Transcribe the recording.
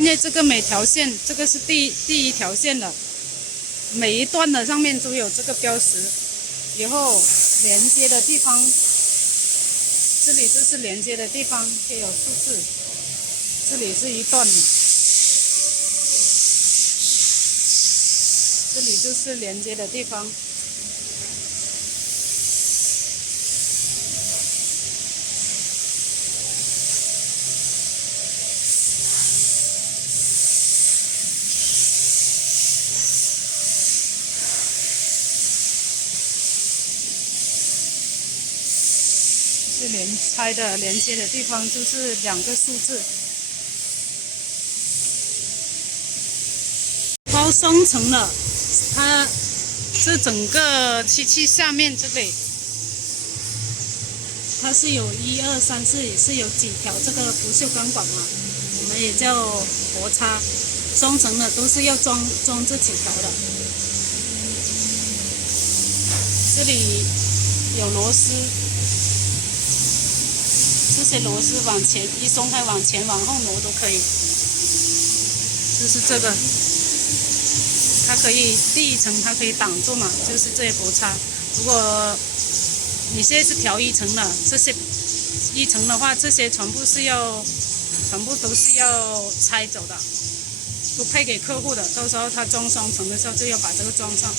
现在这个每条线，这个是第一条线的，每一段的上面都有这个标识，以后连接的地方，这里就是连接的地方，也有数字，这里是一段的，这里就是连接的地方。是拆的连接的地方，就是2个数字。包双层的，它这整个机器下面这里，它是有1、2、3、4，也是有几条这个不锈钢管嘛，我们也叫薄插。双层的都是要装这几条的。这里有螺丝。这些螺丝往前一松开，往前往后挪都可以。就是这个，它可以第一层它可以挡住嘛，就是这些薄插。如果你现在是调1层的，这些1层的话，这些全部都是要拆走的，不配给客户的。到时候他装双层的时候就要把这个装上。